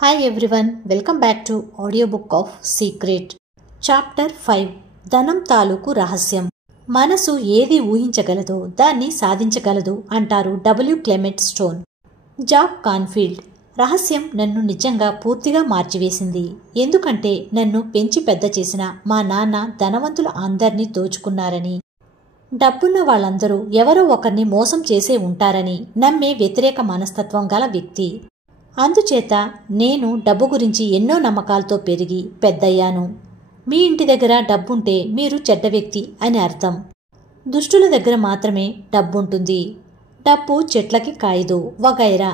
Hi everyone, welcome back to audiobook of Secret. Chapter 5 ధనం తాలూకు రహస్యం. మనసు ఏది ఊహించగలదో దాన్ని సాధించగలదు అంటారు W Clement stone. Jack cornfield. రహస్యం నన్ను నిజంగా పూర్తిగా మార్చివేసింది. ఎందుకంటే నన్ను పెంచి పెద్ద చేసిన మా నాన్న ధనవంతులు అందర్నీ దోచుకున్నారని, డబ్బున్న వాళ్ళందరూ ఎవరో ఒకరిని మోసం చేసే ఉంటారని నమ్మే వ్యతిరేక మనస్తత్వం గల వ్యక్తి. అందుచేత నేను డబ్బు గురించి ఎన్నో నమ్మకాలతో పెరిగి పెద్దయ్యాను. మీ ఇంటి దగ్గర డబ్బుంటే మీరు చెడ్డ వ్యక్తి అని అర్థం. దుష్టుల దగ్గర మాత్రమే డబ్బుంటుంది. డబ్బు చెట్లకి కాయదు వగైరా.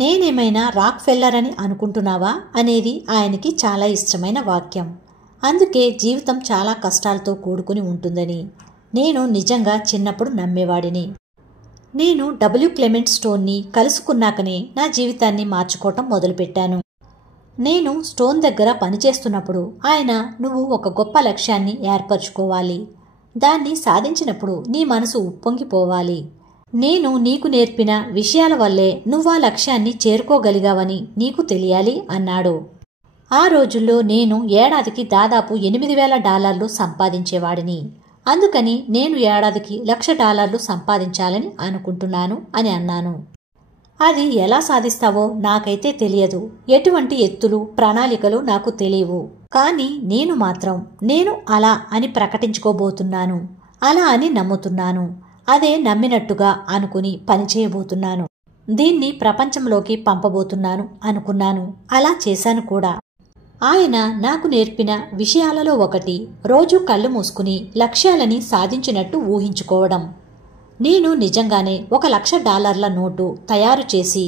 నేనేమైనా రాక్ ఫెల్లర్ అని అనుకుంటున్నావా అనేది ఆయనకి చాలా ఇష్టమైన వాక్యం. అందుకే జీవితం చాలా కష్టాలతో కూడుకుని ఉంటుందని నేను నిజంగా చిన్నప్పుడు నమ్మేవాడిని. నేను డబ్ల్యూ క్లెమెంట్ స్టోన్ని కలుసుకున్నాకనే నా జీవితాన్ని మార్చుకోవటం మొదలుపెట్టాను. నేను స్టోన్ దగ్గర పనిచేస్తున్నప్పుడు ఆయన, నువ్వు ఒక గొప్ప లక్ష్యాన్ని ఏర్పరచుకోవాలి, దాన్ని సాధించినప్పుడు నీ మనసు ఉప్పొంగిపోవాలి, నేను నీకు నేర్పిన విషయాల వల్లే నువ్వా లక్ష్యాన్ని చేరుకోగలిగావని నీకు తెలియాలి అన్నాడు. ఆ రోజుల్లో నేను ఏడాదికి దాదాపు $8,000 సంపాదించేవాడిని. అందుకని నేను ఏడాదికి $1,00,000 సంపాదించాలని అనుకుంటున్నాను అని అన్నాను. అది ఎలా సాధిస్తావో నాకైతే తెలియదు. ఎటువంటి ఎత్తులు ప్రణాళికలు నాకు తెలియవు. కానీ నేను మాత్రం నేను అలా అని ప్రకటించుకోబోతున్నాను. అలా అని నమ్ముతున్నాను. అదే నమ్మినట్టుగా అనుకుని పనిచేయబోతున్నాను. దీన్ని ప్రపంచంలోకి పంపబోతున్నాను అనుకున్నాను. అలా చేశాను కూడా. ఆయన నాకు నేర్పిన విషయాలలో ఒకటి, రోజు కళ్ళు మూసుకుని లక్ష్యాలని సాధించినట్టు ఊహించుకోవడం. నేను నిజంగానే $1,00,000 నోటు తయారు చేసి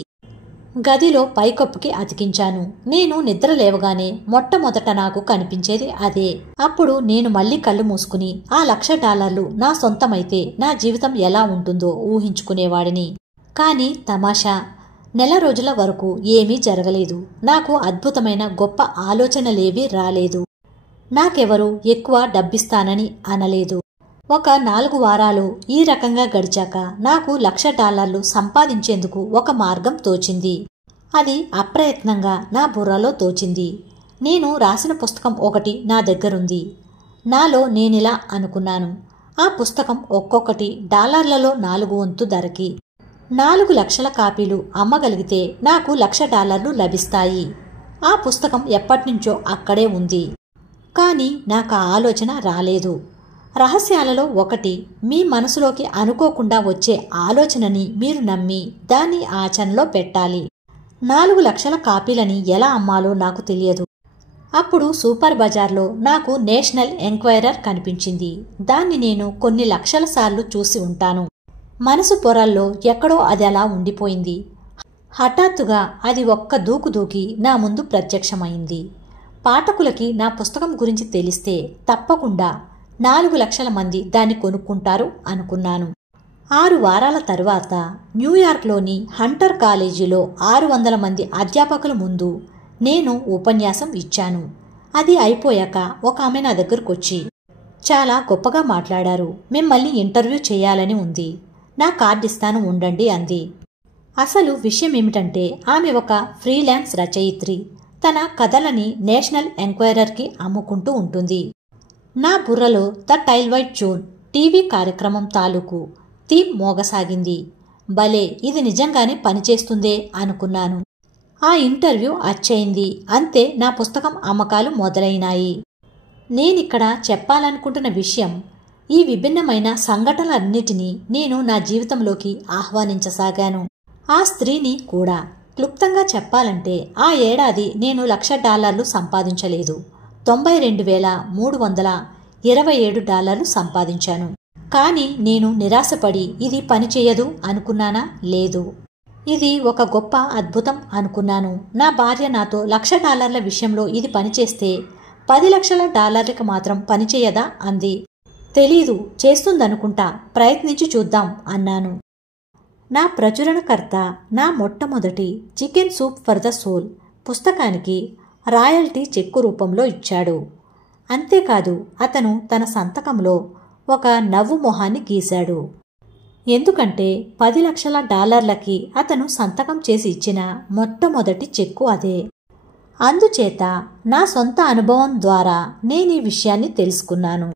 గదిలో పైకప్పుకి అతికించాను. నేను నిద్ర లేవగానే మొట్టమొదట నాకు కనిపించేది అదే. అప్పుడు నేను మళ్లీ కళ్ళు మూసుకుని ఆ $1,00,000 నా సొంతమైతే నా జీవితం ఎలా ఉంటుందో ఊహించుకునేవాడిని. కానీ తమాషా, నెల రోజుల వరకు ఏమీ జరగలేదు. నాకు అద్భుతమైన గొప్ప ఆలోచనలేవీ రాలేదు. నాకెవరూ ఎక్కువ డబ్బిస్తానని అనలేదు. ఒక 4 వారాలు ఈ రకంగా గడిచాక నాకు $1,00,000 సంపాదించేందుకు ఒక మార్గం తోచింది. అది అప్రయత్నంగా నా బుర్రలో తోచింది. నేను రాసిన పుస్తకం ఒకటి నా దగ్గరుంది. నాలో నేనిలా అనుకున్నాను, ఆ పుస్తకం ఒక్కొక్కటి $4లలో 4 వంతు ధరకి 4 లక్షల కాపీలు అమ్మగలిగితే నాకు $1,00,000 లభిస్తాయి. ఆ పుస్తకం ఎప్పటినుంచో అక్కడే ఉంది. కానీ నాకు ఆ ఆలోచన రాలేదు. రహస్యాలలో ఒకటి, మీ మనసులోకి అనుకోకుండా వచ్చే ఆలోచనని మీరు నమ్మి దాన్ని ఆచరణలో పెట్టాలి. 4 లక్షల కాపీలని ఎలా అమ్మాలో నాకు తెలియదు. అప్పుడు సూపర్ బజార్లో నాకు నేషనల్ ఎంక్వైరర్ కనిపించింది. దాన్ని నేను కొన్ని లక్షల సార్లు చూసి ఉంటాను. మనసు పొరల్లో ఎక్కడో అది అలా ఉండిపోయింది. హఠాత్తుగా అది ఒక్క దూకు దూకి నా ముందు ప్రత్యక్షమైంది. పాఠకులకి నా పుస్తకం గురించి తెలిస్తే తప్పకుండా 4 లక్షల మంది దాన్ని కొనుక్కుంటారు అనుకున్నాను. 6 వారాల తరువాత న్యూయార్క్లోని హంటర్ కాలేజీలో 600 మంది అధ్యాపకుల ముందు నేను ఉపన్యాసం ఇచ్చాను. అది అయిపోయాక ఒక ఆమె నా దగ్గరకొచ్చి, చాలా గొప్పగా మాట్లాడారు, మిమ్మల్ని ఇంటర్వ్యూ చేయాలని ఉంది, నా కార్డు ఇస్తాను ఉండండి అంది. అసలు విషయం ఏమిటంటే ఆమె ఒక ఫ్రీలాన్స్ రచయిత్రి. తన కథలని నేషనల్ ఎంక్వైరర్కి అమ్ముకుంటూ ఉంటుంది. నా బుర్రలో ద టైల్వైట్ జోన్ టీవీ కార్యక్రమం తాలూకు థీమ్ మోగసాగింది. భలే, ఇది నిజంగానే పనిచేస్తుందే అనుకున్నాను. ఆ ఇంటర్వ్యూ అచ్చయింది. అంతే, నా పుస్తకం అమ్మకాలు మొదలైనాయి. నేనిక్కడ చెప్పాలనుకుంటున్న విషయం, ఈ విభిన్నమైన సంఘటనలన్నిటినీ నేను నా జీవితంలోకి ఆహ్వానించసాగాను. ఆ స్త్రీని కూడా. క్లుప్తంగా చెప్పాలంటే ఆ ఏడాది నేను $1,00,000 సంపాదించలేదు. $92,327 సంపాదించాను. కానీ నేను నిరాశపడి ఇది పనిచేయదు అనుకున్నానా? లేదు. ఇది ఒక గొప్ప అద్భుతం అనుకున్నాను. నా భార్య నాతో $1,00,000 విషయంలో ఇది పనిచేస్తే $10,00,000 మాత్రం పనిచేయదా అంది. తెలీదు, చేస్తుందనుకుంటా, ప్రయత్నించి చూద్దాం అన్నాను. నా ప్రచురణకర్త నా మొట్టమొదటి chicken soup for the soul పుస్తకానికి రాయల్టీ చెక్కు రూపంలో ఇచ్చాడు. అంతేకాదు, అతను తన సంతకంలో ఒక నవ్వు మొహాన్ని గీశాడు. ఎందుకంటే $10,00,000 అతను సంతకం చేసి ఇచ్చిన మొట్టమొదటి చెక్కు అదే. అందుచేత నా సొంత అనుభవం ద్వారా నేను ఈ విషయాన్ని తెలుసుకున్నాను.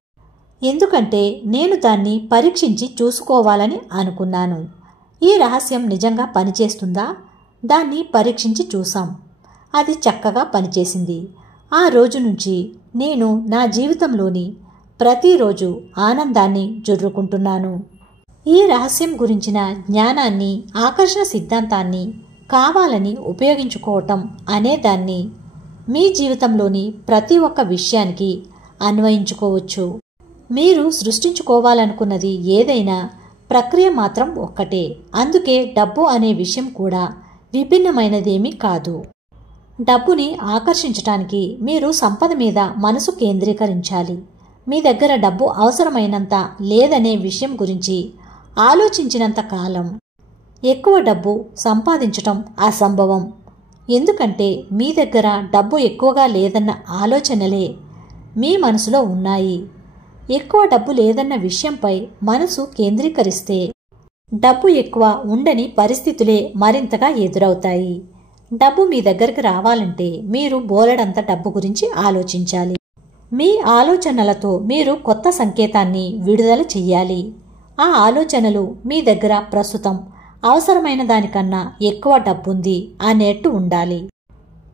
ఎందుకంటే నేను దాన్ని పరీక్షించి చూసుకోవాలని అనుకున్నాను. ఈ రహస్యం నిజంగా పనిచేస్తుందా? దాన్ని పరీక్షించి చూసాం. అది చక్కగా పనిచేసింది. ఆ రోజు నుంచి నేను నా జీవితంలోని ప్రతిరోజు ఆనందాన్ని జుర్రుకుంటున్నాను. ఈ రహస్యం గురించిన జ్ఞానాన్ని, ఆకర్షణ సిద్ధాంతాన్ని కావాలని ఉపయోగించుకోవటం అనేదాన్ని మీ జీవితంలోని ప్రతి ఒక్క విషయానికి అన్వయించుకోవచ్చు. మీరు సృష్టించుకోవాలనుకున్నది ఏదైనా ప్రక్రియ మాత్రం ఒక్కటే. అందుకే డబ్బు అనే విషయం కూడా విభిన్నమైనదేమీ కాదు. డబ్బుని ఆకర్షించటానికి మీరు సంపద మీద మనసు కేంద్రీకరించాలి. మీ దగ్గర డబ్బు అవసరమైనంత లేదనే విషయం గురించి ఆలోచించినంత కాలం ఎక్కువ డబ్బు సంపాదించటం అసంభవం. ఎందుకంటే మీ దగ్గర డబ్బు ఎక్కువగా లేదన్న ఆలోచనలే మీ మనసులో ఉన్నాయి. ఎక్కువ డబ్బు లేదన్న విషయంపై మనసు కేంద్రీకరిస్తే డబ్బు ఎక్కువ ఉండని పరిస్థితులే మరింతగా ఎదురవుతాయి. డబ్బు మీ దగ్గరికి రావాలంటే మీరు బోలెడంత డబ్బు గురించి ఆలోచించాలి. మీ ఆలోచనలతో మీరు కొత్త సంకేతాన్ని విడుదల చెయ్యాలి. ఆ ఆలోచనలు మీ దగ్గర ప్రస్తుతం అవసరమైన దానికన్నా ఎక్కువ డబ్బుంది అనేట్టు ఉండాలి.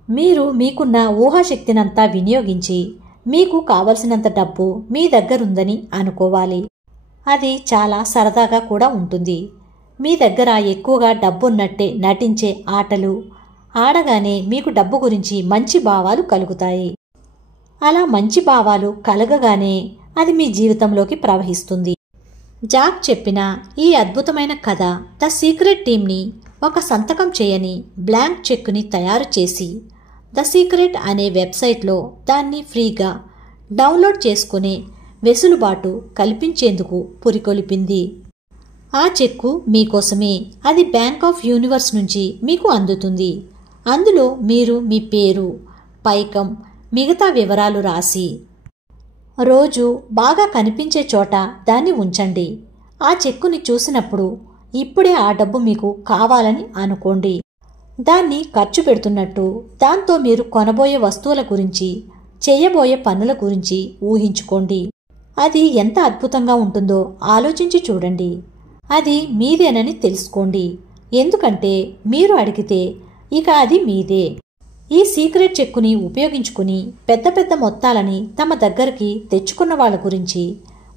మీరు మీకున్న ఊహాశక్తినంతా వినియోగించి మీకు కావలసినంత డబ్బు మీ దగ్గరుందని అనుకోవాలి. అది చాలా సరదాగా కూడా ఉంటుంది. మీ దగ్గర ఎక్కువగా డబ్బున్నట్టే నటించే ఆటలు ఆడగానే మీకు డబ్బు గురించి మంచి భావాలు కలుగుతాయి. అలా మంచి భావాలు కలగగానే అది మీ జీవితంలోకి ప్రవహిస్తుంది. జాక్ చెప్పిన ఈ అద్భుతమైన కథ ద సీక్రెట్ టీమ్ని ఒక సంతకం చేయని బ్లాంక్ చెక్కుని తయారు చేసి ద సీక్రెట్ అనే వెబ్సైట్లో దాన్ని ఫ్రీగా డౌన్లోడ్ చేసుకునే వెసులుబాటు కల్పించేందుకు పురికొల్పింది. ఆ చెక్కు మీకోసమే. అది బ్యాంక్ ఆఫ్ యూనివర్స్ నుంచి మీకు అందుతుంది. అందులో మీరు మీ పేరు, పైకం, మిగతా వివరాలు రాసి రోజు బాగా కనిపించే చోట దాన్ని ఉంచండి. ఆ చెక్కుని చూసినప్పుడు ఇప్పుడే ఆ డబ్బు మీకు కావాలని అనుకోండి. దాన్ని ఖర్చు పెడుతున్నట్టు దాంతో మీరు కొనబోయే వస్తువుల గురించి, చేయబోయే పనుల గురించి ఊహించుకోండి. అది ఎంత అద్భుతంగా ఉంటుందో ఆలోచించి చూడండి. అది మీదేనని తెలుసుకోండి. ఎందుకంటే మీరు అడిగితే ఇక అది మీదే. ఈ సీక్రెట్ చెక్కుని ఉపయోగించుకుని పెద్ద పెద్ద మొత్తాలని తమ దగ్గరికి తెచ్చుకున్న వాళ్ళ గురించి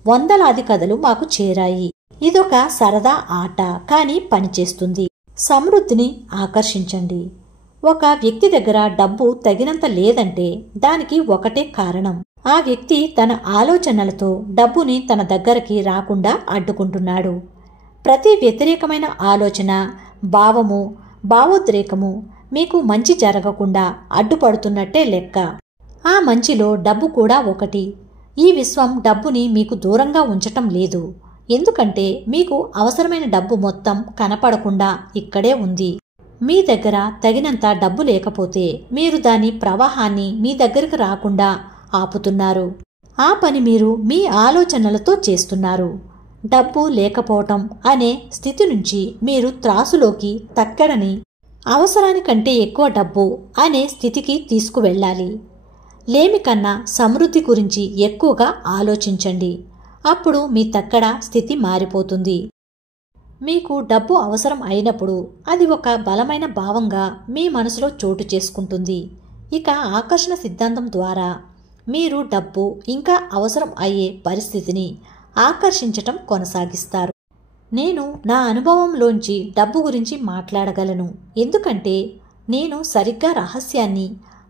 వందలాది కథలు మాకు చేరాయి. ఇదొక సరదా ఆట, కానీ పనిచేస్తుంది. సమృద్ధిని ఆకర్షించండి. ఒక వ్యక్తి దగ్గర డబ్బు తగినంత లేదంటే దానికి ఒకటే కారణం. ఆ వ్యక్తి తన ఆలోచనలతో డబ్బుని తన దగ్గరికి రాకుండా అడ్డుకుంటున్నాడు. ప్రతి వ్యతిరేకమైన ఆలోచన, భావము, భావోద్రేకము మీకు మంచి జరగకుండా అడ్డుపడుతున్నట్టే లెక్క. ఆ మంచిలో డబ్బు కూడా ఒకటి. ఈ విశ్వం డబ్బుని మీకు దూరంగా ఉంచటం లేదు. ఎందుకంటే మీకు అవసరమైన డబ్బు మొత్తం కనపడకుండా ఇక్కడే ఉంది. మీ దగ్గర తగినంత డబ్బు లేకపోతే మీరు దాని ప్రవాహాన్ని మీ దగ్గరకు రాకుండా ఆపుతున్నారు. ఆ పని మీరు మీ ఆలోచనలతో చేస్తున్నారు. డబ్బు లేకపోవటం అనే స్థితి నుంచి మీరు త్రాసులోకి తక్కడని అవసరానికంటే ఎక్కువ డబ్బు అనే స్థితికి తీసుకువెళ్ళాలి. లేమి కన్నా సమృద్ధి గురించి ఎక్కువగా ఆలోచించండి. అప్పుడు మీ తక్కడ స్థితి మారిపోతుంది. మీకు డబ్బు అవసరం అయినప్పుడు అది ఒక బలమైన భావంగా మీ మనసులో చోటు చేసుకుంటుంది. ఇక ఆకర్షణ సిద్ధాంతం ద్వారా మీరు డబ్బు ఇంకా అవసరం అయ్యే పరిస్థితిని ఆకర్షించటం కొనసాగిస్తారు. నేను నా అనుభవంలోంచి డబ్బు గురించి మాట్లాడగలను. ఎందుకంటే నేను సరిగ్గా రహస్యాన్ని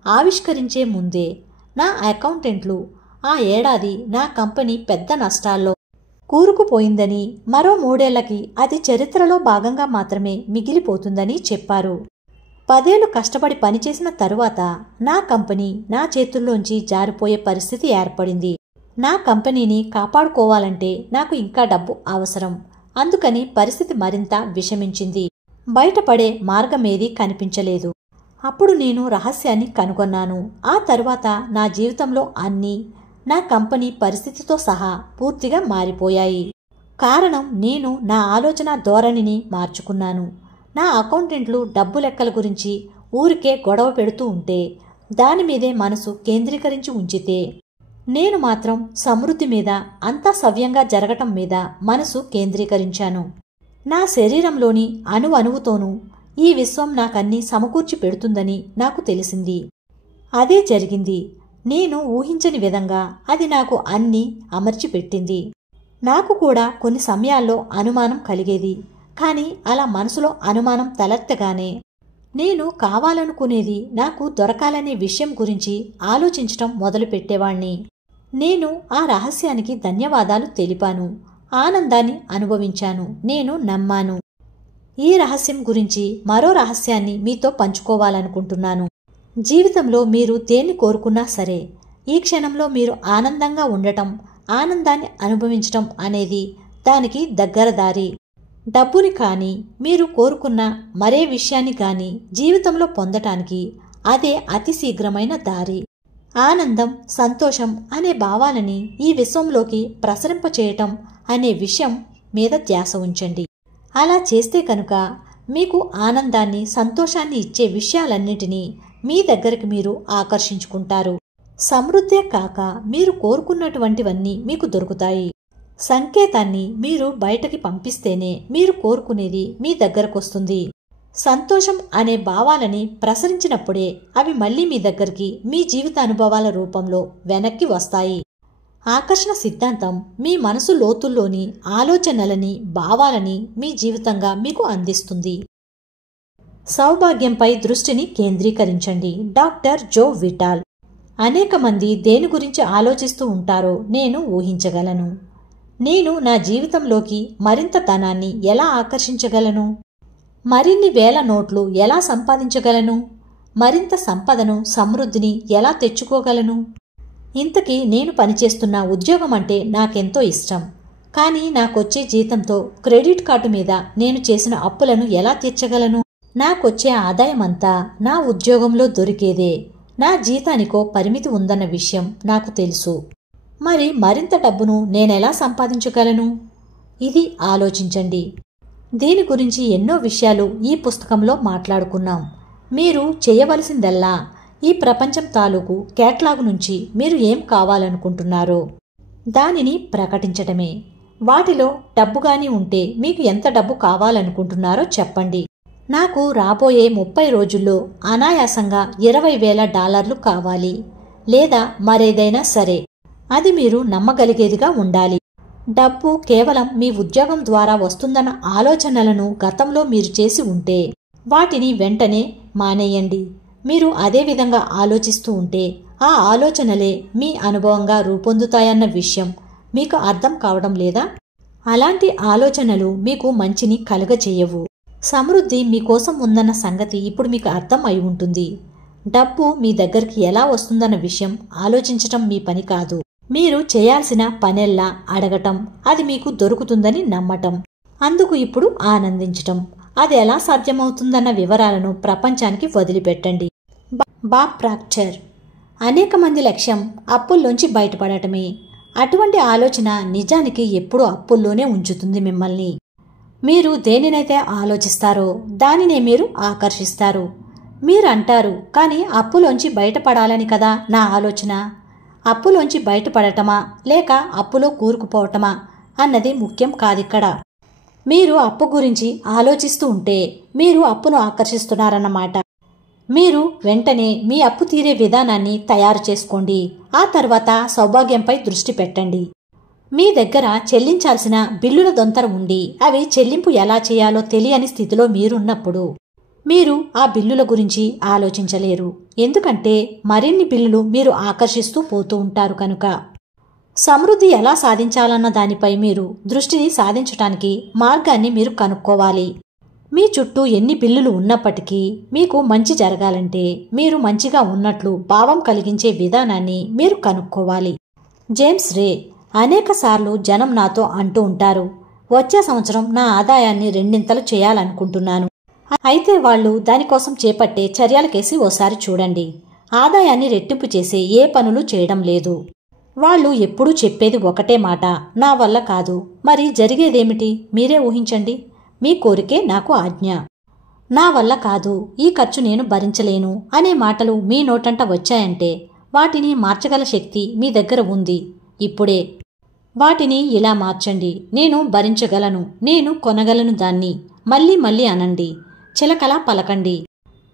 ఆవిష్కరించే ముందే నా అకౌంటెంట్లు ఆ ఏడాది నా కంపెనీ పెద్ద నష్టాల్లో కూరుకుపోయిందని, మరో 3 ఏళ్లకి అది చరిత్రలో భాగంగా మాత్రమే మిగిలిపోతుందని చెప్పారు. 10 ఏళ్లు కష్టపడి పనిచేసిన తరువాత నా కంపెనీ నా చేతుల్లోంచి జారిపోయే పరిస్థితి ఏర్పడింది. నా కంపెనీని కాపాడుకోవాలంటే నాకు ఇంకా డబ్బు అవసరం. అందుకని పరిస్థితి మరింత విషమించింది. బయటపడే మార్గమేదీ కనిపించలేదు. అప్పుడు నేను రహస్యాన్ని కనుగొన్నాను. ఆ తరువాత నా జీవితంలో అన్నీ, నా కంపెనీ పరిస్థితితో సహా పూర్తిగా మారిపోయాయి. కారణం నేను నా ఆలోచన ధోరణిని మార్చుకున్నాను. నా అకౌంటెంట్లు డబ్బు లెక్కల గురించి ఊరికే గొడవ పెడుతూ ఉంటే దానిమీదే మనసు కేంద్రీకరించి ఉంచితే, నేను మాత్రం సమృద్ధి మీద, అంతా సవ్యంగా జరగటం మీద మనసు కేంద్రీకరించాను. నా శరీరంలోని అణువణువుతోనూ ఈ విశ్వం నాకన్నీ సమకూర్చి పెడుతుందని నాకు తెలిసింది. అదే జరిగింది. నేను ఊహించని విధంగా అది నాకు అన్నీ అమర్చిపెట్టింది. నాకు కూడా కొన్ని సమయాల్లో అనుమానం కలిగేది. కానీ అలా మనసులో అనుమానం తలెత్తగానే నేను కావాలనుకునేది నాకు దొరకాలనే విషయం గురించి ఆలోచించటం మొదలుపెట్టేవాణ్ణి. నేను ఆ రహస్యానికి ధన్యవాదాలు తెలిపాను. ఆనందాన్ని అనుభవించాను. నేను నమ్మాను. ఈ రహస్యం గురించి మరో రహస్యాన్ని మీతో పంచుకోవాలనుకుంటున్నాను. జీవితంలో మీరు దేన్ని కోరుకున్నా సరే, ఈ క్షణంలో మీరు ఆనందంగా ఉండటం, ఆనందాన్ని అనుభవించటం అనేది దానికి దగ్గర దారి. డబ్బుని కానీ, మీరు కోరుకున్న మరే విషయాన్ని కానీ జీవితంలో పొందటానికి అదే అతి శీఘ్రమైన దారి. ఆనందం, సంతోషం అనే భావాలని ఈ విశ్వంలోకి ప్రసరింపచేయటం అనే విషయం మీద ధ్యాస ఉంచండి. అలా చేస్తే కనుక మీకు ఆనందాన్ని, సంతోషాన్ని ఇచ్చే విషయాలన్నిటినీ మీ దగ్గరికి మీరు ఆకర్షించుకుంటారు. సమృద్ధే కాక మీరు కోరుకున్నటువంటివన్నీ మీకు దొరుకుతాయి. సంకేతాన్ని మీరు బయటకి పంపిస్తేనే మీరు కోరుకునేది మీ దగ్గరకొస్తుంది. సంతోషం అనే భావాలని ప్రసరించినప్పుడే అవి మళ్ళీ మీ దగ్గరికి మీ జీవిత అనుభవాల రూపంలో వెనక్కి వస్తాయి. ఆకర్షణ సిద్ధాంతం మీ మనసు లోతుల్లోని ఆలోచనలని, భావాలని మీ జీవితంగా మీకు అందిస్తుంది. సౌభాగ్యంపై దృష్టిని కేంద్రీకరించండి. డాక్టర్ జో విటాల్. అనేక మంది దేని గురించి ఆలోచిస్తూ ఉంటారో నేను ఊహించగలను. నేను నా జీవితంలోకి మరింత ధనాన్ని ఎలా ఆకర్షించగలను? మరిన్ని వేల నోట్లు ఎలా సంపాదించగలను? మరింత సంపదను, సమృద్ధిని ఎలా తెచ్చుకోగలను? ఇంతకీ నేను పనిచేస్తున్న ఉద్యోగం అంటే నాకెంతో ఇష్టం. కానీ నాకొచ్చే జీతంతో క్రెడిట్ కార్డు మీద నేను చేసిన అప్పులను ఎలా తీర్చగలను? నాకొచ్చే ఆదాయమంతా నా ఉద్యోగంలో దొరికేదే. నా జీతానికో పరిమితి ఉందన్న విషయం నాకు తెలుసు. మరి మరింత డబ్బును నేనెలా సంపాదించగలను? ఇది ఆలోచించండి. దీని గురించి ఎన్నో విషయాలు ఈ పుస్తకంలో మాట్లాడుకున్నాం. మీరు చేయవలసిందల్లా ఈ ప్రపంచం తాలూకు కేటలాగ్ నుంచి మీరు ఏం కావాలనుకుంటున్నారో దానిని ప్రకటించటమే. వాటిలో డబ్బుగాని ఉంటే మీకు ఎంత డబ్బు కావాలనుకుంటున్నారో చెప్పండి. నాకు రాబోయే 30 రోజుల్లో అనాయాసంగా $20,000 కావాలి, లేదా మరేదైనా సరే. అది మీరు నమ్మగలిగేదిగా ఉండాలి. డబ్బు కేవలం మీ ఉద్యోగం ద్వారా వస్తుందన్న ఆలోచనలను గతంలో మీరు చేసి ఉంటే వాటిని వెంటనే మానేయండి. మీరు అదే విధంగా ఆలోచిస్తూ ఉంటే ఆ ఆలోచనలే మీ అనుభవంగా రూపొందుతాయన్న విషయం మీకు అర్థం కావడం లేదా? అలాంటి ఆలోచనలు మీకు మంచిని కలుగచేయవు. సమృద్ధి మీకోసం ఉందన్న సంగతి ఇప్పుడు మీకు అర్థం అయి ఉంటుంది. డబ్బు మీ దగ్గరికి ఎలా వస్తుందన్న విషయం ఆలోచించటం మీ పని కాదు. మీరు చేయాల్సిన పనెల్లా అడగటం, అది మీకు దొరుకుతుందని నమ్మటం, అందుకు ఇప్పుడు ఆనందించటం. అది ఎలా సాధ్యమవుతుందన్న వివరాలను ప్రపంచానికి వదిలిపెట్టండి. Bob Procter. అనేక మంది లక్ష్యం అప్పుల్లోంచి బయటపడటమే. అటువంటి ఆలోచన నిజానికి ఎప్పుడూ అప్పుల్లోనే ఉంచుతుంది మిమ్మల్ని. మీరు దేనినైతే ఆలోచిస్తారో దానినే మీరు ఆకర్షిస్తారు. మీరు అంటారు, కానీ అప్పులోంచి బయటపడాలని కదా నా ఆలోచన. అప్పులోంచి బయటపడటమా లేక అప్పులో కూరుకుపోవటమా అన్నది ముఖ్యం కాదిక్కడ. మీరు అప్పు గురించి ఆలోచిస్తూ ఉంటే మీరు అప్పును ఆకర్షిస్తున్నారన్నమాట. మీరు వెంటనే మీ అప్పు తీరే విధానాన్ని తయారు చేసుకోండి. ఆ తర్వాత సౌభాగ్యంపై దృష్టి పెట్టండి. మీ దగ్గర చెల్లించాల్సిన బిల్లుల దొంతర ఉండి అవి చెల్లింపు ఎలా చేయాలో తెలియని స్థితిలో మీరున్నప్పుడు మీరు ఆ బిల్లుల గురించి ఆలోచించలేరు. ఎందుకంటే మరిన్ని బిల్లులు మీరు ఆకర్షిస్తూ పోతూ ఉంటారు కనుక. సమృద్ధి ఎలా సాధించాలన్న దానిపై మీరు దృష్టిని సాధించటానికి మార్గాన్ని మీరు కనుక్కోవాలి. మీ చుట్టూ ఎన్ని బిల్లులు ఉన్నప్పటికీ మీకు మంచి జరగాలంటే మీరు మంచిగా ఉన్నట్లు భావం కలిగించే విధానాన్ని మీరు కనుక్కోవాలి. జేమ్స్ రే. అనేకసార్లు జనం నాతో అంటూ ఉంటారు, వచ్చే సంవత్సరం నా ఆదాయాన్ని 2 చేయాలనుకుంటున్నాను. అయితే వాళ్ళు దానికోసం చేపట్టే చర్యలకేసి ఓసారి చూడండి. ఆదాయాన్ని రెట్టింపు చేసే ఏ పనులు చేయడం లేదు. వాళ్ళు ఎప్పుడూ చెప్పేది ఒకటే మాట, నా వల్ల కాదు. మరి జరిగేదేమిటి మీరే ఊహించండి. మీ కోరికే నాకు ఆజ్ఞ. నా వల్ల కాదు, ఈ ఖర్చు నేను భరించలేను అనే మాటలు మీ నోటంట వచ్చాయంటే వాటిని మార్చగల శక్తి మీ దగ్గర ఉంది. ఇప్పుడే వాటిని ఇలా మార్చండి. నేను భరించగలను, నేను కొనగలను దాన్ని మళ్ళీ మళ్ళీ అనండి. చిలకలా పలకండి.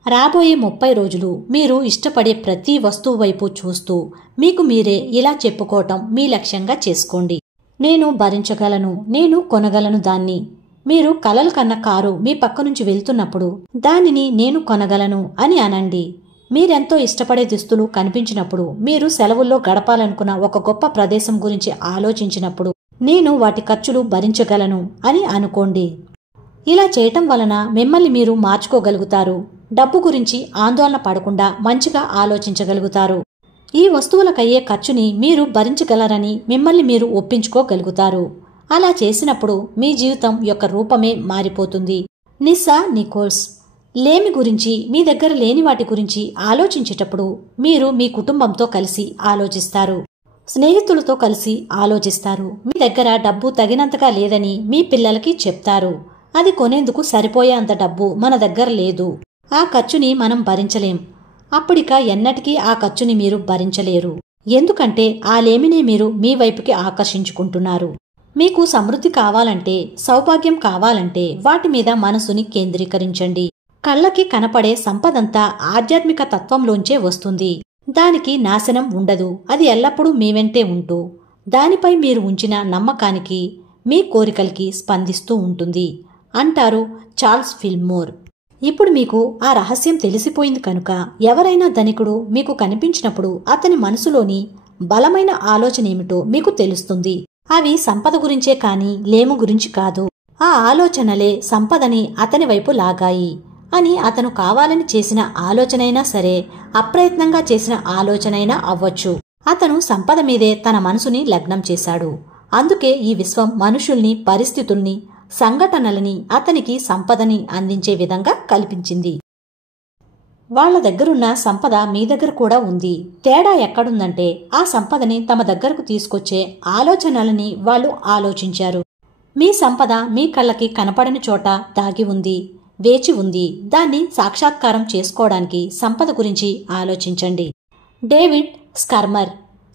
రాబోయే 30 రోజులు మీరు ఇష్టపడే ప్రతి వస్తువు వైపు చూస్తూ మీకు మీరే ఇలా చెప్పుకోవటం మీ లక్ష్యంగా చేసుకోండి. నేను భరించగలను, నేను కొనగలను దాన్ని. మీరు కలలు కన్న కారు మీ పక్క నుంచి వెళ్తున్నప్పుడు దానిని నేను కొనగలను అని అనండి. మీరెంతో ఇష్టపడే దుస్తులు కనిపించినప్పుడు, మీరు సెలవుల్లో గడపాలనుకున్న ఒక గొప్ప ప్రదేశం గురించి ఆలోచించినప్పుడు నేను వాటి ఖర్చులు భరించగలను అని అనుకోండి. ఇలా చేయటం వలన మిమ్మల్ని మీరు మార్చుకోగలుగుతారు. డబ్బు గురించి ఆందోళన పడకుండా మంచిగా ఆలోచించగలుగుతారు. ఈ వస్తువులకయ్యే ఖర్చుని మీరు భరించగలరని మిమ్మల్ని మీరు ఒప్పించుకోగలుగుతారు. అలా చేసినప్పుడు మీ జీవితం యొక్క రూపమే మారిపోతుంది. నిస్సా నికోల్స్. లేమి గురించి, మీ దగ్గర లేని వాటి గురించి ఆలోచించేటప్పుడు మీరు మీ కుటుంబంతో కలిసి ఆలోచిస్తారు, స్నేహితులతో కలిసి ఆలోచిస్తారు. మీ దగ్గర డబ్బు తగినంతగా లేదని మీ పిల్లలకి చెప్తారు. అది కొనేందుకు సరిపోయే అంత డబ్బు మన దగ్గర లేదు, ఆ ఖర్చుని మనం భరించలేం. అప్పుడిక ఎన్నటికీ ఆ ఖర్చుని మీరు భరించలేరు. ఎందుకంటే ఆ లేమినే మీరు మీ వైపుకి ఆకర్షించుకుంటున్నారు. మీకు సమృద్ధి కావాలంటే, సౌభాగ్యం కావాలంటే వాటి మీద మనసుని కేంద్రీకరించండి. కళ్ళకి కనపడే సంపదంతా ఆధ్యాత్మిక తత్వంలోంచే వస్తుంది. దానికి నాశనం ఉండదు. అది ఎల్లప్పుడూ మీ వెంటే ఉంటూ దానిపై మీరు ఉంచిన నమ్మకానికి, మీ కోరికలకి స్పందిస్తూ ఉంటుంది అంటారు చార్ల్స్ ఫిల్మోర్. ఇప్పుడు మీకు ఆ రహస్యం తెలిసిపోయింది కనుక ఎవరైనా ధనికుడు మీకు కనిపించినప్పుడు అతని మనసులోని బలమైన ఆలోచన ఏమిటో మీకు తెలుస్తుంది. అవి సంపద గురించే కాని లేము గురించి కాదు. ఆ ఆలోచనలే సంపదని అతని వైపు లాగాయి అని. అతను కావాలని చేసిన ఆలోచనైనా సరే, అప్రయత్నంగా చేసిన ఆలోచనైనా అవ్వచ్చు. అతను సంపద మీదే తన మనసుని లగ్నం చేశాడు. అందుకే ఈ విశ్వం మనుషుల్ని, పరిస్థితుల్ని, సంఘటనలని అతనికి సంపదని అందించే విధంగా కల్పించింది. వాళ్ల దగ్గరున్న సంపద మీ దగ్గర కూడా ఉంది. తేడా ఎక్కడుందంటే ఆ సంపదని తమ దగ్గరకు తీసుకొచ్చే ఆలోచనలని వాళ్ళు ఆలోచించారు. మీ సంపద మీ కళ్ళకి కనపడని చోట దాగి ఉంది, వేచి ఉంది. దాన్ని సాక్షాత్కారం చేసుకోవడానికి సంపద గురించి ఆలోచించండి. డేవిడ్ స్కర్మర్.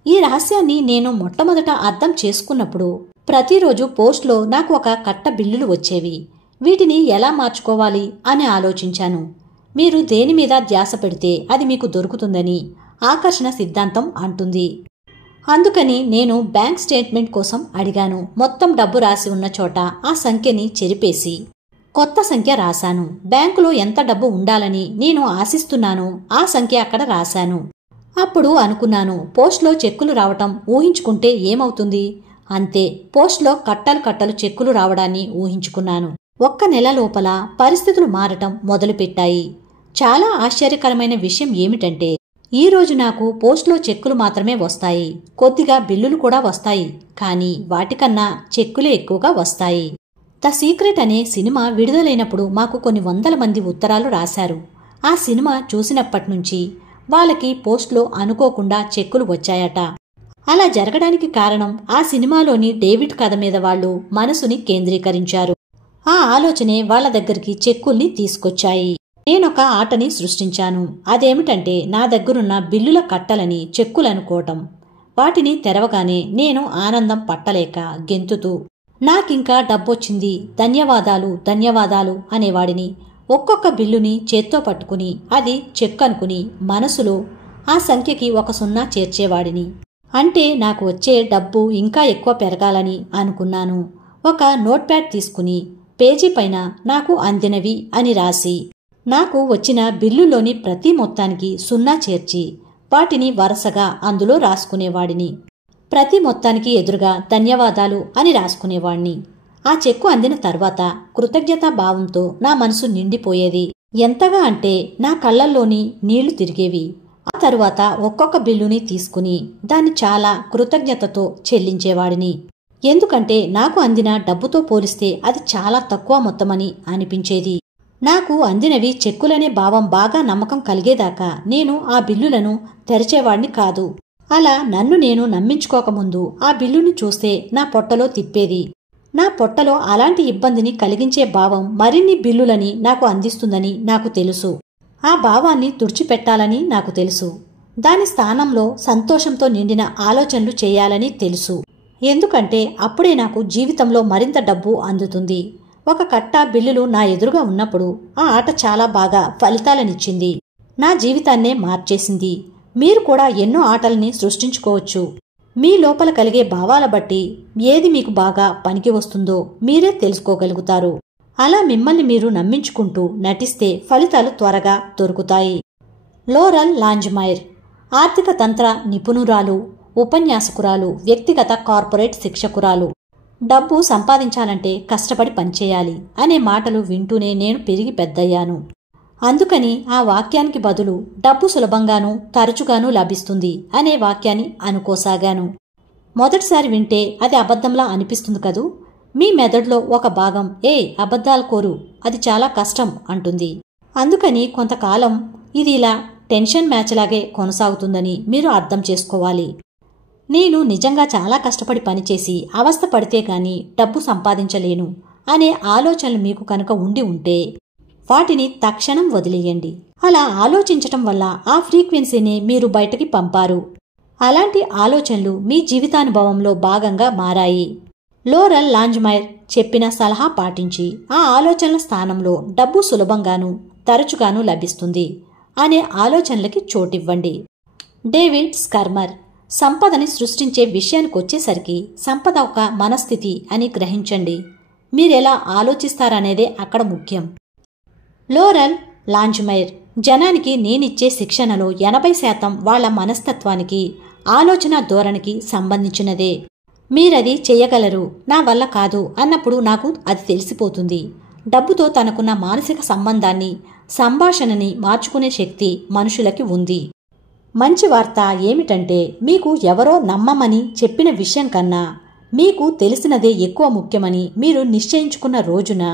ఈ రహస్యాన్ని నేను మొట్టమొదట అర్థం చేసుకున్నప్పుడు ప్రతిరోజు పోస్ట్లో నాకు ఒక కట్ట బిల్లులు వచ్చేవి. వీటిని ఎలా మార్చుకోవాలి అని ఆలోచించాను. మీరు దేని మీద ధ్యాస పెడితే అది మీకు దొరుకుతుందని ఆకర్షణ సిద్ధాంతం అంటుంది. అందుకని నేను బ్యాంక్ స్టేట్మెంట్ కోసం అడిగాను. మొత్తం డబ్బు రాసి ఉన్న చోట ఆ సంఖ్యని చెరిపేసి కొత్త సంఖ్య రాశాను. బ్యాంకులో ఎంత డబ్బు ఉండాలని నేను ఆశిస్తున్నానో ఆ సంఖ్య అక్కడ రాశాను. అప్పుడు అనుకున్నాను, పోస్ట్లో చెక్కులు రావటం ఊహించుకుంటే ఏమవుతుంది? అంతే, పోస్ట్లో కట్టలు కట్టలు చెక్కులు రావడాన్ని ఊహించుకున్నాను. ఒక్క నెల లోపల పరిస్థితులు మారటం మొదలుపెట్టాయి. చాలా ఆశ్చర్యకరమైన విషయం ఏమిటంటే ఈ రోజు నాకు పోస్ట్లో చెక్కులు మాత్రమే వస్తాయి. కొద్దిగా బిల్లులు కూడా వస్తాయి, కానీ వాటికన్నా చెక్కులే ఎక్కువగా వస్తాయి. ద సీక్రెట్ అనే సినిమా విడుదలైనప్పుడు మాకు కొన్ని వందల మంది ఉత్తరాలు రాశారు. ఆ సినిమా చూసినప్పటినుంచి వాళ్ళకి పోస్ట్లో అనుకోకుండా చెక్కులు వచ్చాయట. అలా జరగడానికి కారణం ఆ సినిమాలోని డేవిడ్ కథ మీద వాళ్ళు మనసుని కేంద్రీకరించారు. ఆ ఆలోచనే వాళ్ళ దగ్గరికి చెక్కుల్ని తీసుకొచ్చాయి. నేనొక ఆటని సృష్టించాను. అదేమిటంటే నా దగ్గరున్న బిల్లుల కట్టలని చెక్కులనుకోవటం. వాటిని తెరవగానే నేను ఆనందం పట్టలేక గెంతుతూ నాకింకా డబ్బొచ్చింది, ధన్యవాదాలు ధన్యవాదాలు అనేవాడిని. ఒక్కొక్క బిల్లుని చేత్తో పట్టుకుని అది చెక్ అనుకుని మనసులో ఆ సంఖ్యకి ఒక 0 చేర్చేవాడిని. అంటే నాకు వచ్చే డబ్బు ఇంకా ఎక్కువ పెరగాలని అనుకున్నాను. ఒక నోట్ ప్యాడ్ తీసుకుని పేజీ పైన నాకు అందినవి అని రాసి నాకు వచ్చిన బిల్లులోని ప్రతి మొత్తానికి 0 చేర్చి వాటిని వరుసగా అందులో రాసుకునేవాడిని. ప్రతి మొత్తానికి ఎదురుగా ధన్యవాదాలు అని రాసుకునేవాణ్ణి. ఆ చెక్కు అందిన తర్వాత కృతజ్ఞతా భావంతో నా మనసు నిండిపోయేది. ఎంతగా అంటే నా కళ్ళల్లోని నీళ్లు తిరిగేవి. ఆ తరువాత ఒక్కొక్క బిల్లుని తీసుకుని దాన్ని చాలా కృతజ్ఞతతో చెల్లించేవాడిని. ఎందుకంటే నాకు అందిన డబ్బుతో పోలిస్తే అది చాలా తక్కువ మొత్తమని అనిపించేది. నాకు అందినవి చెక్కులనే భావం బాగా నమ్మకం కలిగేదాకా నేను ఆ బిల్లులను తెరచేవాడిని కాదు. అలా నన్ను నేను నమ్మించుకోకముందు ఆ బిల్లుని చూస్తే నా పొట్టలో తిప్పేది. నా పొట్టలో అలాంటి ఇబ్బందిని కలిగించే భావం మరిన్ని బిల్లులని నాకు అందిస్తుందని నాకు తెలుసు. ఆ భావాన్ని తుడిచిపెట్టాలని నాకు తెలుసు. దాని స్థానంలో సంతోషంతో నిండిన ఆలోచనలు చేయాలని తెలుసు. ఎందుకంటే అప్పుడే నాకు జీవితంలో మరింత డబ్బు అందుతుంది. ఒక కట్ట బిల్లులు నా ఎదురుగా ఉన్నప్పుడు ఆ ఆట చాలా బాగా ఫలితాలనిచ్చింది. నా జీవితాన్నే మార్చేసింది. మీరు కూడా ఎన్నో ఆటల్ని సృష్టించుకోవచ్చు. మీ లోపల కలిగే భావాల బట్టి ఏది మీకు బాగా పనికి వస్తుందో మీరే తెలుసుకోగలుగుతారు. అలా మిమ్మల్ని మీరు నమ్మించుకుంటూ నటిస్తే ఫలితాలు త్వరగా దొరుకుతాయి. లోరల్ లాంజ్మైర్ ఆర్థిక తంత్ర నిపుణురాలు, ఉపన్యాసకురాలు, వ్యక్తిగత కార్పొరేట్ శిక్షకురాలు. డబ్బు సంపాదించాలంటే కష్టపడి పనిచేయాలి అనే మాటలు వింటూనే నేను పెరిగి పెద్దయ్యాను. అందుకని ఆ వాక్యానికి బదులు డబ్బు సులభంగానూ తరచుగానూ లభిస్తుంది అనే వాక్యాన్ని అనుకోసాగాను. మొదటిసారి వింటే అది అబద్ధంలా అనిపిస్తుంది కదూ. మీ మెదడులో ఒక భాగం అబద్ధాలు కోరు, అది చాలా కష్టం అంటుంది. అందుకని కొంతకాలం ఇది ఇలా టెన్షన్ మ్యాచ్ లాగే కొనసాగుతుందని మీరు అర్థం చేసుకోవాలి. నేను నిజంగా చాలా కష్టపడి పనిచేసి అవస్థ పడితే గాని డబ్బు సంపాదించలేను అనే ఆలోచనలు మీకు కనుక ఉండి ఉంటే వాటిని తక్షణం వదిలేయండి. అలా ఆలోచించటం వల్ల ఆ ఫ్రీక్వెన్సీని మీరు బయటకి పంపారు. అలాంటి ఆలోచనలు మీ జీవితానుభవంలో భాగంగా మారాయి. లోరల్ లాంజ్మైర్ చెప్పిన సలహా పాటించి ఆ ఆలోచనల స్థానంలో డబ్బు సులభంగానూ తరచుగానూ లభిస్తుంది అనే ఆలోచనలకి చోటివ్వండి. డేవిడ్ స్కర్మర్ సంపదని సృష్టించే విషయానికొచ్చేసరికి సంపద ఒక మనస్థితి అని గ్రహించండి. మీరెలా ఆలోచిస్తారనేదే అక్కడ ముఖ్యం. లోరల్ లాంజ్మైర్ జనానికి నేనిచ్చే శిక్షణలో 80% వాళ్ల మనస్తత్వానికి, ఆలోచన ధోరణికి సంబంధించినదే. మీరది చెయ్యగలరు, నా వల్ల కాదు అన్నప్పుడు నాకు అది తెలిసిపోతుంది. డబ్బుతో తనకున్న మానసిక సంబంధాన్ని, సంభాషణని మార్చుకునే శక్తి మనుషులకి ఉంది. మంచి వార్త ఏమిటంటే మీకు ఎవరో నమ్మమని చెప్పిన విషయం కన్నా మీకు తెలిసినదే ఎక్కువ ముఖ్యమని మీరు నిశ్చయించుకున్న రోజున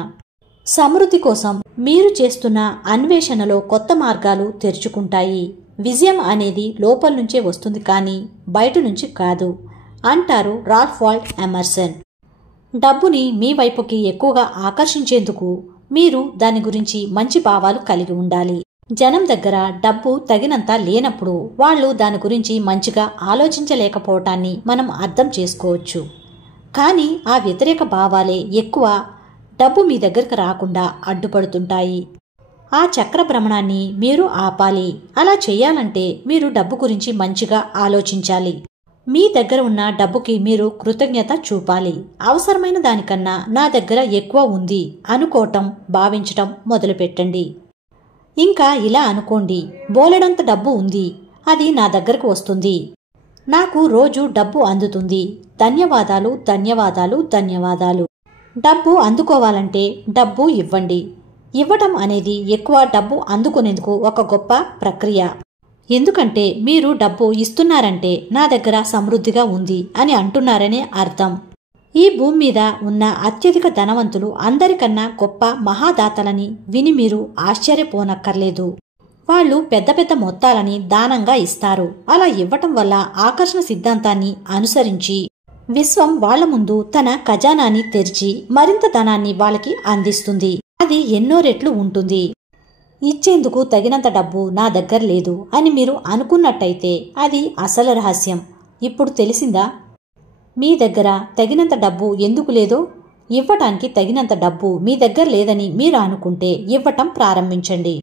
సమృద్ధి కోసం మీరు చేస్తున్న అన్వేషణలో కొత్త మార్గాలు తెరుచుకుంటాయి. విజయం అనేది లోపల నుంచే వస్తుంది కానీ బయట నుంచి కాదు అంటారు రాల్ఫ్ వాల్డో ఎమర్సన్. డబ్బుని మీ వైపుకి ఎక్కువగా ఆకర్షించేందుకు మీరు దాని గురించి మంచి భావాలు కలిగి ఉండాలి. జనం దగ్గర డబ్బు తగినంత లేనప్పుడు వాళ్ళు దాని గురించి మంచిగా ఆలోచించలేకపోవటాన్ని మనం అర్థం చేసుకోవచ్చు. కానీ ఆ వ్యతిరేక భావాలే ఎక్కువ డబ్బు మీ దగ్గరకు రాకుండా అడ్డుపడుతుంటాయి. ఆ చక్ర భ్రమణాన్ని మీరు ఆపాలి. అలా చేయాలంటే మీరు డబ్బు గురించి మంచిగా ఆలోచించాలి. మీ దగ్గర ఉన్న డబ్బుకి మీరు కృతజ్ఞత చూపాలి. అవసరమైన దానికన్నా నా దగ్గర ఎక్కువ ఉంది అనుకోవటం, భావించటం మొదలుపెట్టండి. ఇంకా ఇలా అనుకోండి, బోలెడంత డబ్బు ఉంది, అది నా దగ్గరకు వస్తుంది, నాకు రోజు డబ్బు అందుతుంది, ధన్యవాదాలు ధన్యవాదాలు ధన్యవాదాలు. డబ్బు అందుకోవాలంటే డబ్బు ఇవ్వండి. ఇవ్వటం అనేది ఎక్కువ డబ్బు అందుకునేందుకు ఒక గొప్ప ప్రక్రియ. ఎందుకంటే మీరు డబ్బు ఇస్తున్నారంటే నా దగ్గర సమృద్ధిగా ఉంది అని అంటున్నారనే అర్థం. ఈ భూమి మీద ఉన్న అత్యధిక ధనవంతులు అందరికన్నా గొప్ప మహాదాతలని విని మీరు ఆశ్చర్యపోనక్కర్లేదు. వాళ్ళు పెద్ద పెద్ద మొత్తాలని దానంగా ఇస్తారు. అలా ఇవ్వటం వల్ల ఆకర్షణ సిద్ధాంతాన్ని అనుసరించి విశ్వం వాళ్ల ముందు తన ఖజానాన్ని తెరిచి మరింత ధనాన్ని వాళ్ళకి అందిస్తుంది. అది ఎన్నో రెట్లు ఉంటుంది. ఇచ్చేందుకు తగినంత డబ్బు నా దగ్గర లేదు అని మీరు అనుకున్నట్టయితే అది అసలు రహస్యం. ఇప్పుడు తెలిసిందా? మీ దగ్గర తగినంత డబ్బు ఎందుకు లేదో? ఇవ్వటానికి తగినంత డబ్బు మీ దగ్గర లేదని మీరు అనుకుంటే ఇవ్వటం ప్రారంభించండి.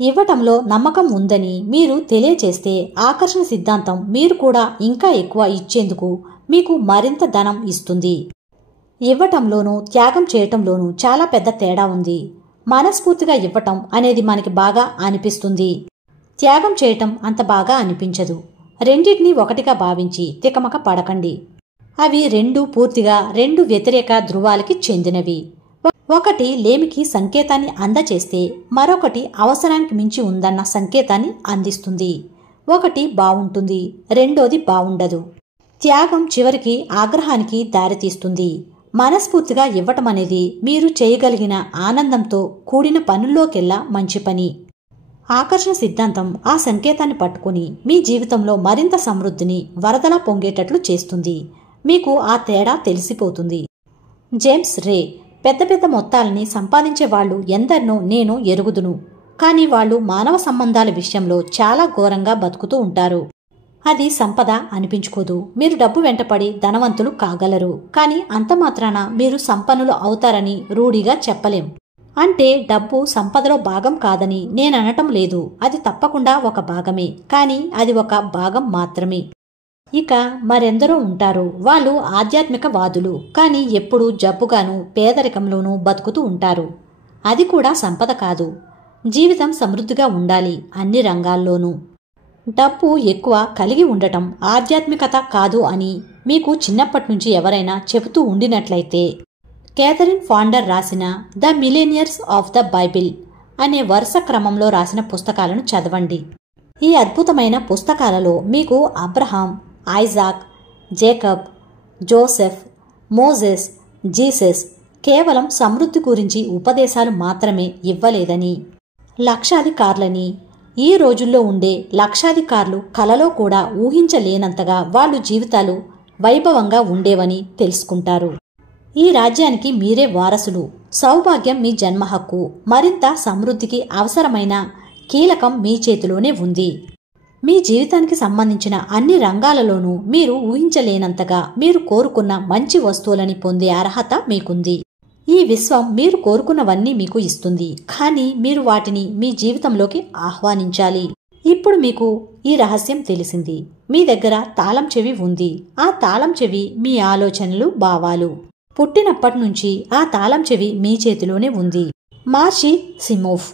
ఇవ్వటంలో నమ్మకం ఉందని మీరు తెలియచేస్తే ఆకర్షణ సిద్ధాంతం మీరు కూడా ఇంకా ఎక్కువ ఇచ్చేందుకు మీకు మరింత ధనం ఇస్తుంది. ఇవ్వటంలోనూ త్యాగం చేయటంలోనూ చాలా పెద్ద తేడా ఉంది. మనస్ఫూర్తిగా ఇవ్వటం అనేది మనకి బాగా అనిపిస్తుంది. త్యాగం చేయటం అంత బాగా అనిపించదు. రెండింటినీ ఒకటిగా భావించి తికమక పడకండి. అవి పూర్తిగా రెండు వ్యతిరేక ధృవాలకి చెందినవి. ఒకటి లేమికి సంకేతాన్ని అందచేస్తే మరొకటి అవసరానికి మించి ఉందన్న సంకేతాన్ని అందిస్తుంది. ఒకటి బావుంటుంది, రెండోది బావుండదు. త్యాగం చివరికి ఆగ్రహానికి దారితీస్తుంది. మనస్ఫూర్తిగా ఇవ్వటం అనేది మీరు చేయగలిగిన ఆనందంతో కూడిన పనుల్లోకెల్లా మంచి పని. ఆకర్షణ సిద్ధాంతం ఆ సంకేతాన్ని పట్టుకుని మీ జీవితంలో మరింత సమృద్ధిని వరదలా పొంగేటట్లు చేస్తుంది. మీకు ఆ తేడా తెలిసిపోతుంది. జేమ్స్ రే, పెద్ద పెద్ద మొత్తాలని సంపాదించే వాళ్ళు ఎందరినో నేను ఎరుగుదును. కానీ వాళ్ళు మానవ సంబంధాల విషయంలో చాలా ఘోరంగా బతుకుతూ ఉంటారు. అది సంపద అనిపించుకోదు. మీరు డబ్బు వెంటపడి ధనవంతులు కాగలరు, కానీ అంత మాత్రాన మీరు సంపన్నులు అవుతారని రూఢిగా చెప్పలేం. అంటే డబ్బు సంపదలో భాగం కాదని నేననటం లేదు. అది తప్పకుండా ఒక భాగమే, కానీ అది ఒక భాగం మాత్రమే. ఇక మరెందరో ఉంటారు. వాళ్ళు ఆధ్యాత్మిక వాదులు, కానీ ఎప్పుడూ జబ్బుగాను పేదరికంలోనూ బతుకుతూ ఉంటారు. అది కూడా సంపద కాదు. జీవితం సమృద్ధిగా ఉండాలి అన్ని రంగాల్లోనూ. డబ్బు ఎక్కువ కలిగి ఉండటం ఆధ్యాత్మికత కాదు అని మీకు చిన్నప్పటి నుంచి ఎవరైనా చెబుతూ ఉండినట్లయితే, కేథరిన్ ఫాండర్ రాసిన the millionaires of the Bible అనే వరుస క్రమంలో రాసిన పుస్తకాలను చదవండి. ఈ అద్భుతమైన పుస్తకాలలో మీకు Abraham, Isaac, Jacob, Joseph, Moses, Jesus కేవలం సమృద్ధి గురించి ఉపదేశాలు మాత్రమే ఇవ్వలేదని, లక్షాధికారులని, ఈ రోజుల్లో ఉండే లక్షాధికారులు కలలో కూడా ఊహించలేనంతగా వాళ్ళు జీవితాలు వైభవంగా ఉండేవని తెలుసుకుంటారు. ఈ రాజ్యానికి మీరే వారసులు. సౌభాగ్యం మీ జన్మ హక్కు. మరింత సమృద్ధికి అవసరమైన కీలకం మీ చేతిలోనే ఉంది. మీ జీవితానికి సంబంధించిన అన్ని రంగాలలోనూ మీరు ఊహించలేనంతగా మీరు కోరుకున్న మంచి వస్తువులని పొందే అర్హత మీకుంది. ఈ విశ్వం మీరు కోరుకున్నవన్నీ మీకు ఇస్తుంది, కానీ మీరు వాటిని మీ జీవితంలోకి ఆహ్వానించాలి. ఇప్పుడు మీకు ఈ రహస్యం తెలిసింది. మీ దగ్గర తాళం చెవి ఉంది. ఆ తాళం చెవి మీ ఆలోచనలు, భావాలు. పుట్టినప్పటి నుంచి ఆ తాళం చెవి మీ చేతిలోనే ఉంది. మార్షి సిమోఫ్.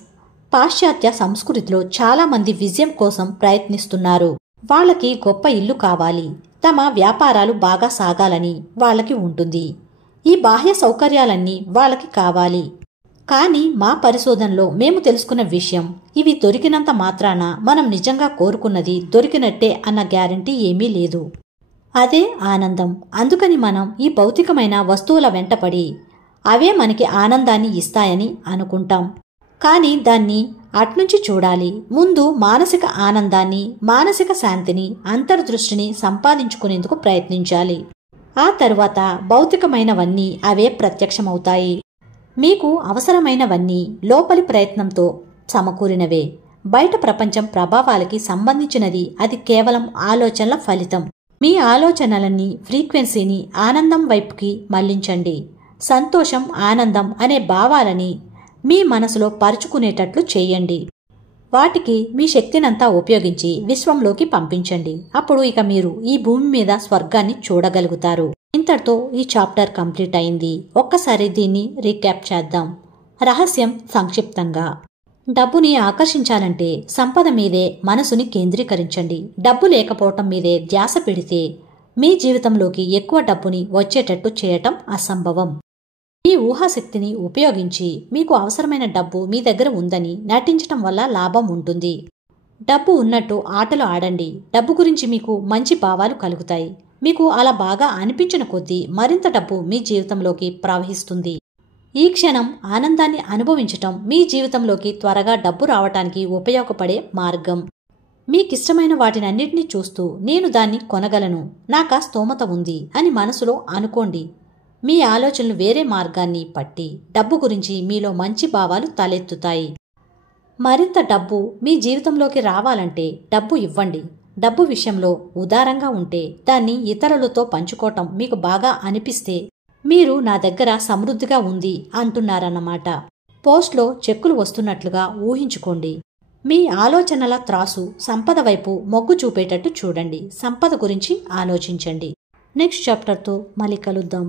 పాశ్చాత్య సంస్కృతిలో చాలా మంది విజయం కోసం ప్రయత్నిస్తున్నారు. వాళ్ళకి గొప్ప ఇల్లు కావాలి, తమ వ్యాపారాలు బాగా సాగాలని వాళ్ళకి ఉంటుంది. ఈ బాహ్య సౌకర్యాలన్నీ వాళ్ళకి కావాలి. కానీ మా పరిశోధనలో మేము తెలుసుకున్న విషయం, ఇవి దొరికినంత మాత్రాన మనం నిజంగా కోరుకున్నది దొరికినట్టే అన్న గ్యారంటీ ఏమీ లేదు. అదే ఆనందం. అందుకని మనం ఈ భౌతికమైన వస్తువుల వెంటపడి అవే మనకి ఆనందాన్ని ఇస్తాయని అనుకుంటాం. కానీ దాన్ని అట్నుంచి చూడాలి. ముందు మానసిక ఆనందాన్ని, మానసిక శాంతిని, అంతర్దృష్టిని సంపాదించుకునేందుకు ప్రయత్నించాలి. ఆ తరువాత భౌతికమైనవన్నీ అవే ప్రత్యక్షమవుతాయి. మీకు అవసరమైనవన్నీ లోపలి ప్రయత్నంతో సమకూరినవే. బయట ప్రపంచం ప్రభావాలకి సంబంధించినది. అది కేవలం ఆలోచనల ఫలితం. మీ ఆలోచనలన్నీ ఫ్రీక్వెన్సీని ఆనందం వైపుకి మళ్లించండి. సంతోషం, ఆనందం అనే భావాలని మీ మనసులో పరుచుకునేటట్లు చేయండి. వాటికి మీ శక్తినంతా ఉపయోగించి విశ్వంలోకి పంపించండి. అప్పుడు ఇక మీరు ఈ భూమి మీద స్వర్గాన్ని చూడగలుగుతారు. ఇంతటితో ఈ చాప్టర్ కంప్లీట్ అయింది. ఒక్కసారి దీన్ని రీక్యాప్ చేద్దాం. రహస్యం సంక్షిప్తంగా: డబ్బుని ఆకర్షించాలంటే సంపద మీదే మనసుని కేంద్రీకరించండి. డబ్బు లేకపోవటం మీదే ధ్యాస పెడితే మీ జీవితంలోకి ఎక్కువ డబ్బుని వచ్చేటట్టు చేయటం అసంభవం. మీ ఊహాశక్తిని ఉపయోగించి మీకు అవసరమైన డబ్బు మీ దగ్గర ఉందని నటించటం వల్ల లాభం ఉంటుంది. డబ్బు ఉన్నట్టు ఆటలు ఆడండి. డబ్బు గురించి మీకు మంచి భావాలు కలుగుతాయి. మీకు అలా బాగా అనిపించిన కొద్దీ మరింత డబ్బు మీ జీవితంలోకి ప్రవహిస్తుంది. ఈ క్షణం ఆనందాన్ని అనుభవించటం మీ జీవితంలోకి త్వరగా డబ్బు రావటానికి ఉపయోగపడే మార్గం. మీకిష్టమైన వాటినన్నిటినీ చూస్తూ నేను దాన్ని కొనగలను, నాకా స్తోమత ఉంది అని మనసులో అనుకోండి. మీ ఆలోచనలు వేరే మార్గాన్ని పట్టి డబ్బు గురించి మీలో మంచి భావాలు తలెత్తుతాయి. మరింత డబ్బు మీ జీవితంలోకి రావాలంటే డబ్బు ఇవ్వండి. డబ్బు విషయంలో ఉదారంగా ఉంటే, దాన్ని ఇతరులతో పంచుకోవటం మీకు బాగా అనిపిస్తే మీరు నా దగ్గర సమృద్ధిగా ఉంది అంటున్నారన్నమాట. పోస్ట్లో చెక్కులు వస్తున్నట్లుగా ఊహించుకోండి. మీ ఆలోచనల త్రాసు సంపద వైపు మొగ్గు చూపేటట్టు చూడండి. సంపద గురించి ఆలోచించండి. నెక్స్ట్ చాప్టర్తో మళ్ళీ కలుద్దాం.